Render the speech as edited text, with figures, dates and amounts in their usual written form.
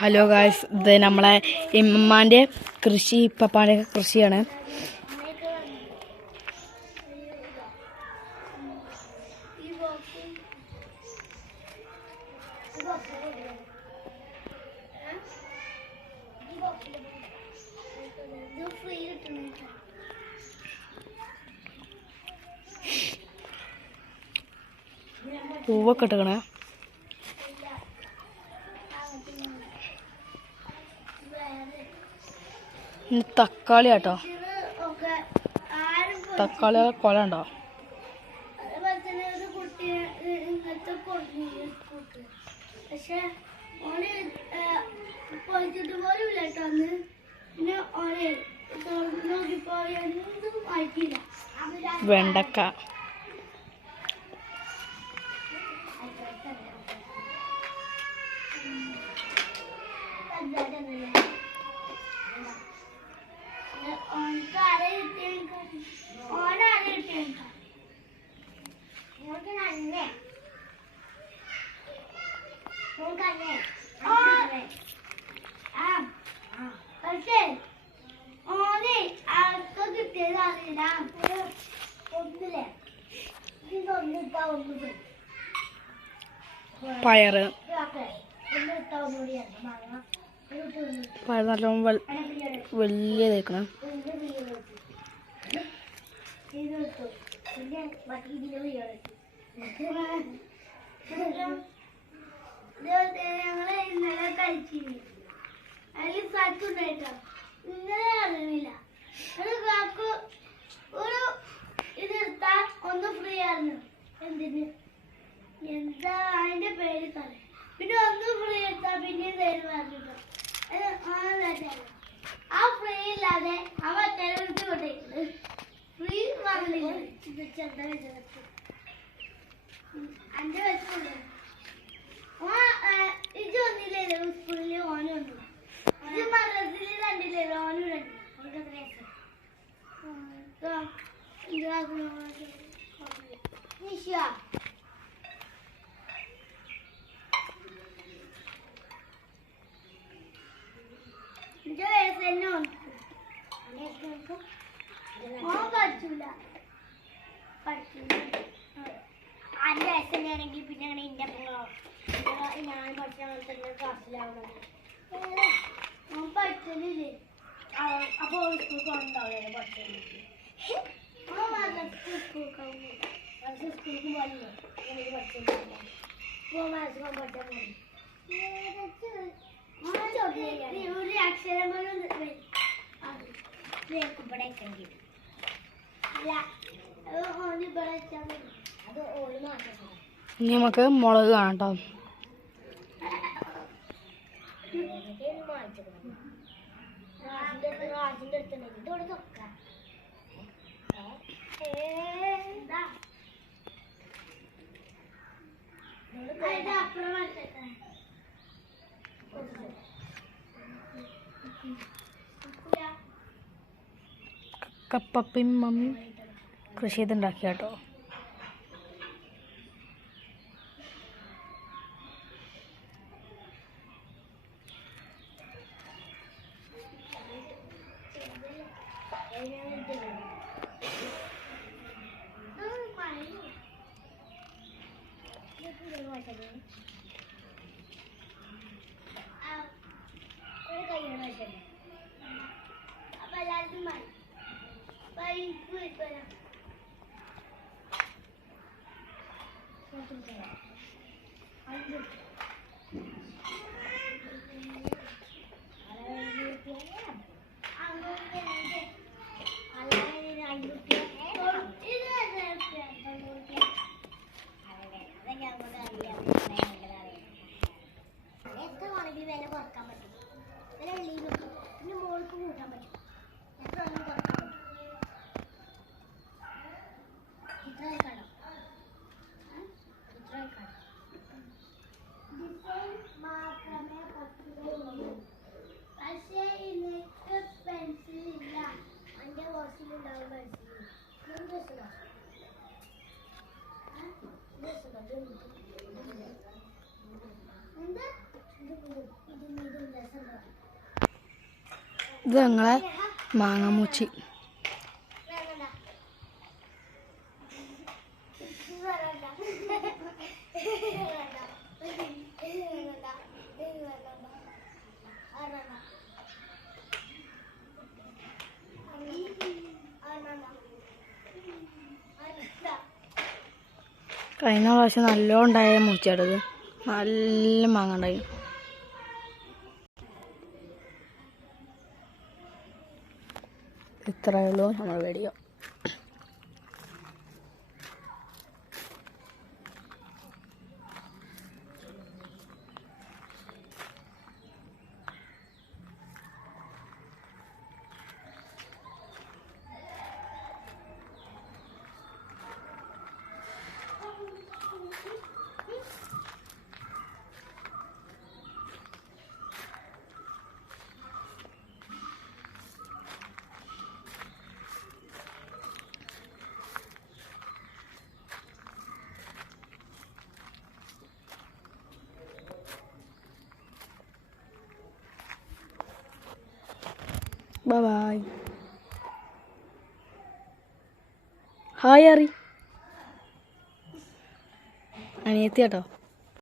Hello guys, ഇത് നമ്മളെ ഇമ്മാൻ്റെ കൃഷി പപ്പാൻ്റെ കൃഷിയാണ്. പൂവൊക്കെ ഇട്ടേക്കണേ. തക്കാളി ആട്ടോ, തക്കാളി കൊല ഉണ്ടോ? പക്ഷെ ഓന് പൊളിച്ചിട്ട് പോലും ഇല്ല കേട്ടോ. അന്ന് പിന്നെ ഓനെ നോക്കിപ്പോ എന്തും വായിക്കില്ല. വെണ്ടക്ക, പയറ്, പയർ നല്ലോണം വലിയ തേക്കണം. ഞങ്ങള് ഇന്നലെ കഴിച്ചിരുന്നു. അതിൽ സത്തുണ്ടായിട്ടോ, ഇന്നലെ അറിയില്ല. അത് കാക്കു ഒരു ഇതെടുത്താ ഒന്ന് ഫ്രീ ആയിരുന്നു. എന്തിന് എന്താ അതിന്റെ പേര് പറയാം. പിന്നെ ഒന്ന് ഫ്രീ എടുത്താ പിന്നെ പേര് പറഞ്ഞിട്ടോ. ആ ഫ്രീ ഇല്ലാതെ ആ മറ്റേ വിളിച്ചു കൊണ്ടേക്കുന്നത് ഫ്രീ വാങ്ങലില്ല. ചെറുതാ വെച്ചത് അന്റെ വെച്ചോളൂ. ഇത് ഒന്നില്ലല്ലോ സ്കൂളില്, ഓനും ഒന്നും. ഇത് മദ്രസില് രണ്ടില്ലല്ലോ, ഓനും രണ്ട്. എന്റെ വയസ്സ് തന്നെ ഓൻ പഠിച്ചൂല. അന്റെ വയസ്സ് തന്നെയാണെങ്കിൽ പിന്നെ അങ്ങനെ ഇന്റെ ഞാൻ പഠിച്ച തന്നെ ക്ലാസ്സിലാവണം. ഓൻ പഠിച്ചല്ലേ. അപ്പൊ സ്കൂൾ പോകണ്ടാവില്ലേ? പഠിച്ചു സ്കൂൾക്ക് പോകല്ലോ. ഒരു അക്ഷരം പോലും ഇവിടെ അല്ല, ഓന് ഇവിടെ വെച്ചാൽ മതി. അത് ഓര് മാറ്റാം. ഇനി നമുക്ക് മുളക് കാണാം കേട്ടോ. റാജിന്റെ അടുത്തുണ്ടെങ്കിൽ ഇതോടെ തൊക്കാം. അപ്പുറം പപ്പയും മമ്മിയും കൃഷി ചെയ്തുണ്ടാക്കിയ കേട്ടോ. അപ്പൊ എല്ലാവർക്കും മതി. എത്ര വേണമെങ്കിലും വില കുറക്കാൻ പറ്റും. വില വെള്ളിയിൽ പിന്നെ മോൾക്ക് കൂട്ടാൻ പറ്റും. എത്ര വേണമെങ്കിലും കുറക്കാൻ പറ്റും. മാത്രമേ പറ്റുള്ളൂ. പക്ഷേ എനിക്ക് പെൻസിലില്ല. എൻ്റെ ബോക്സിലുണ്ടാവും പെൻസിൽ. എന്താ ഇത് ഞങ്ങളെ മാങ്ങാമൂച്ചി. കഴിഞ്ഞ പ്രാവശ്യം നല്ലോണം ഉണ്ടായ മൂച്ചയാടത്. നല്ല മാങ്ങ ഉണ്ടായി. ഇത്രയേ ഉള്ളൂ നമ്മൾ വീഡിയോ. ബൈ. ഹായ് അറി. അനിയത്തി കേട്ടോ.